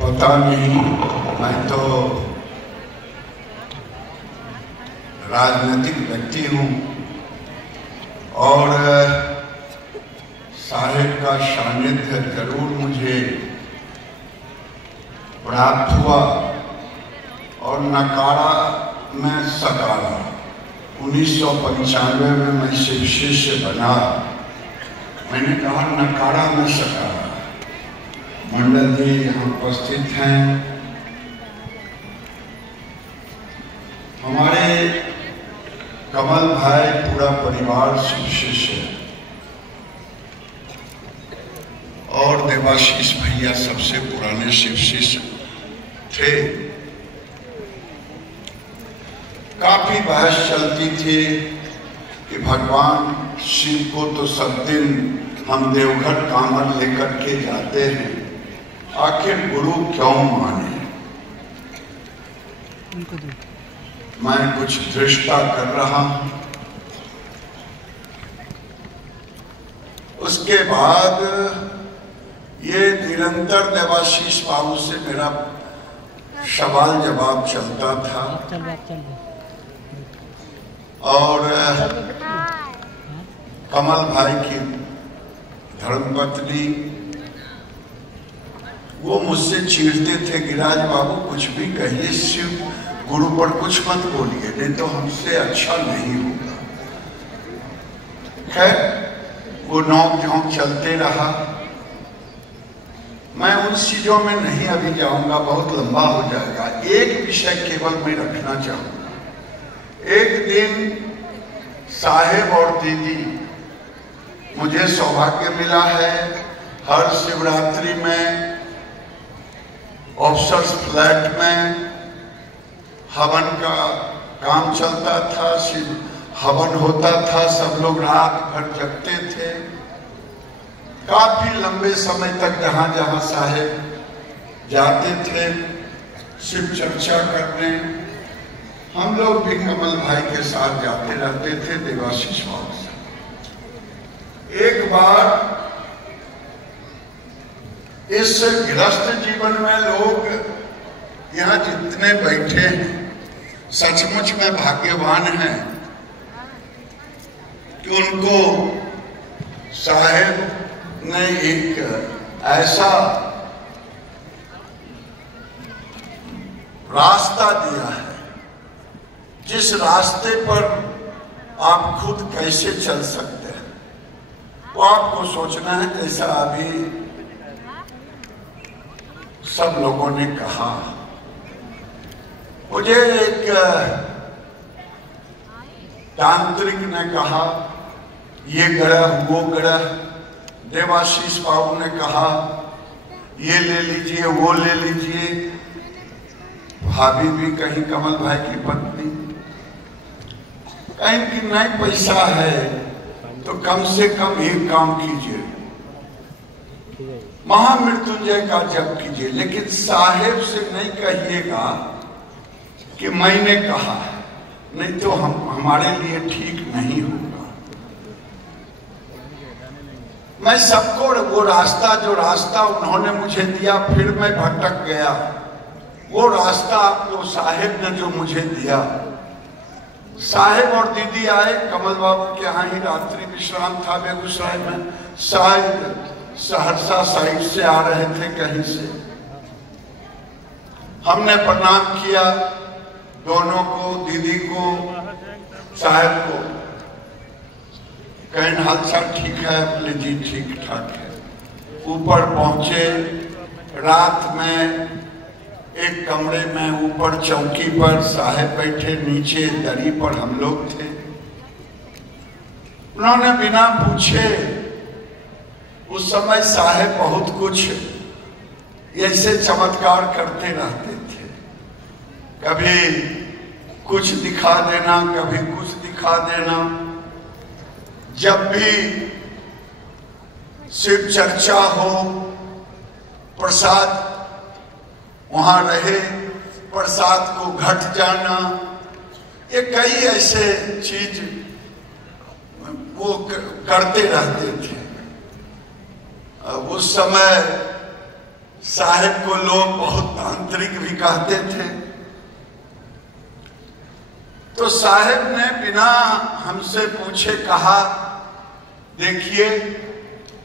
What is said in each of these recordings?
पता नहीं, मैं तो राजनीतिक व्यक्ति हूँ और साहिब का सानिध्य जरूर मुझे प्राप्त हुआ और नकारा में सकारा। 1995 में मैं शिव शिष्य बना। मैंने कहा नकारा में सकारा। मंडल जी यहाँ उपस्थित हैं। हमारे कमल भाई पूरा परिवार शिव शिष्य और देवाशीष भैया सबसे पुराने शिव शिष्य थे। काफी बहस चलती थी कि भगवान शिव को तो सब दिन हम देवघर कांवर लेकर के जाते हैं, आखिर गुरु क्यों माने। मैं कुछ दृष्टा कर रहा हूं। उसके बाद ये निरंतर देवाशीष बाबू से मेरा सवाल जवाब चलता था और कमल भाई की धर्मपत्नी वो मुझसे चीरते थे, गिरिराज बाबू कुछ भी कहिए, शिव गुरु पर कुछ मत बोलिए, नहीं तो हमसे अच्छा नहीं होगा। खैर वो नौक झोंक चलते रहा। मैं उन चीजों में नहीं अभी जाऊंगा, बहुत लंबा हो जाएगा। एक विषय केवल मैं रखना चाहूंगा। एक दिन साहेब और दीदी, मुझे सौभाग्य मिला है हर शिवरात्रि में ऑफिसर्स फ्लैट में हवन का काम चलता था, शिव हवन होता था, सब लोग रात भर जगते थे। काफी लंबे समय तक जहां जहां साहेब जाते थे शिव चर्चा करने, हम लोग भी कमल भाई के साथ जाते रहते थे, देवाशीष बाबू से। एक बार इस गृहस्थ जीवन में लोग यहाँ जितने बैठे हैं सचमुच में भाग्यवान हैं कि उनको साहेब ने एक ऐसा रास्ता दिया है जिस रास्ते पर आप खुद कैसे चल सकते हैं वो आपको सोचना है। जैसा अभी सब लोगों ने कहा, मुझे एक तांत्रिक ने कहा ये ग्रह वो ग्रह, देवाशीष बाबू ने कहा ये ले लीजिए वो ले लीजिए, भाभी भी कहीं कमल भाई की पत्नी कहीं की नहीं पैसा है तो कम से कम एक काम कीजिए, महामृत्युंजय का जप कीजिए, लेकिन साहेब से नहीं कहिएगा कि मैंने कहा, नहीं तो हमारे लिए ठीक नहीं होगा। मैं सबको वो रास्ता, जो रास्ता उन्होंने मुझे दिया, फिर मैं भटक गया। वो रास्ता आपको साहेब ने जो मुझे दिया, साहेब और दीदी आए कमल बाबू के यहाँ ही रात्रि विश्राम था बेगूसराय में, शायद सहरसा साइड से आ रहे थे कहीं से। हमने प्रणाम किया दोनों को, दीदी को, साहेब को। कहीं हालचाल ठीक है? बोले जी ठीक ठाक है। ऊपर पहुंचे, रात में एक कमरे में ऊपर चौकी पर साहेब बैठे, नीचे दरी पर हम लोग थे। उन्होंने बिना पूछे, उस समय साहेब बहुत कुछ ऐसे चमत्कार करते रहते थे, कभी कुछ दिखा देना, कभी कुछ दिखा देना। जब भी शिव चर्चा हो, प्रसाद वहां रहे, प्रसाद को घट जाना, ये कई ऐसे चीज वो करते रहते थे। उस समय साहेब को लोग बहुत तांत्रिक भी कहते थे। तो साहेब ने बिना हमसे पूछे कहा, देखिए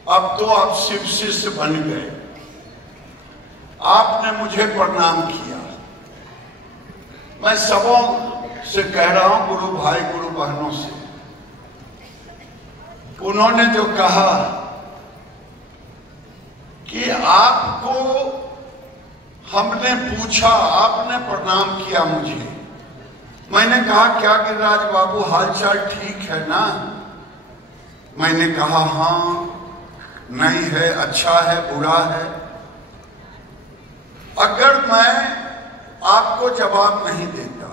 अब तो आप शिव शिष्य बन गए, आपने मुझे प्रणाम किया। मैं सबों से कह रहा हूं, गुरु भाई गुरु बहनों से, उन्होंने जो कहा कि आपको हमने पूछा, आपने प्रणाम किया मुझे। मैंने कहा क्या गिरिराज बाबू हालचाल ठीक है ना? मैंने कहा हाँ, नहीं है, अच्छा है, बुरा है। अगर मैं आपको जवाब नहीं देता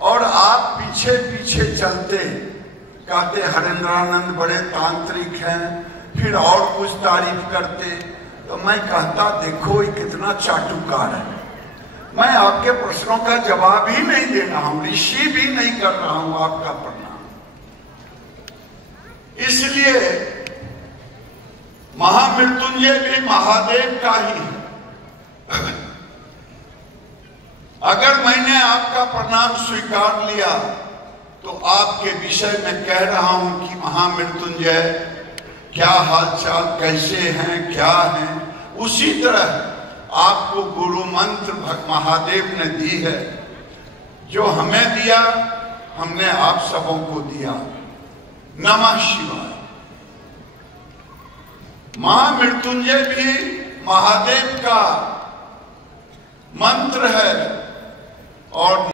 और आप पीछे पीछे चलते, कहते हरेंद्रानंद बड़े तांत्रिक हैं, फिर और कुछ तारीफ करते, तो मैं कहता देखो ये कितना चाटुकार है। मैं आपके प्रश्नों का जवाब ही नहीं दे रहा हूं, ऋषि भी नहीं कर रहा हूं आपका प्रणाम। इसलिए महामृत्युंजय भी महादेव का ही है। अगर मैंने आपका प्रणाम स्वीकार लिया तो आपके विषय में कह रहा हूं कि महामृत्युंजय क्या हालचाल, कैसे हैं, क्या हैं। उसी तरह आपको गुरु मंत्र महादेव ने दी है, जो हमें दिया हमने आप सबों को दिया। नमः शिवाय। महामृत्युंजय भी महादेव का मंत्र है और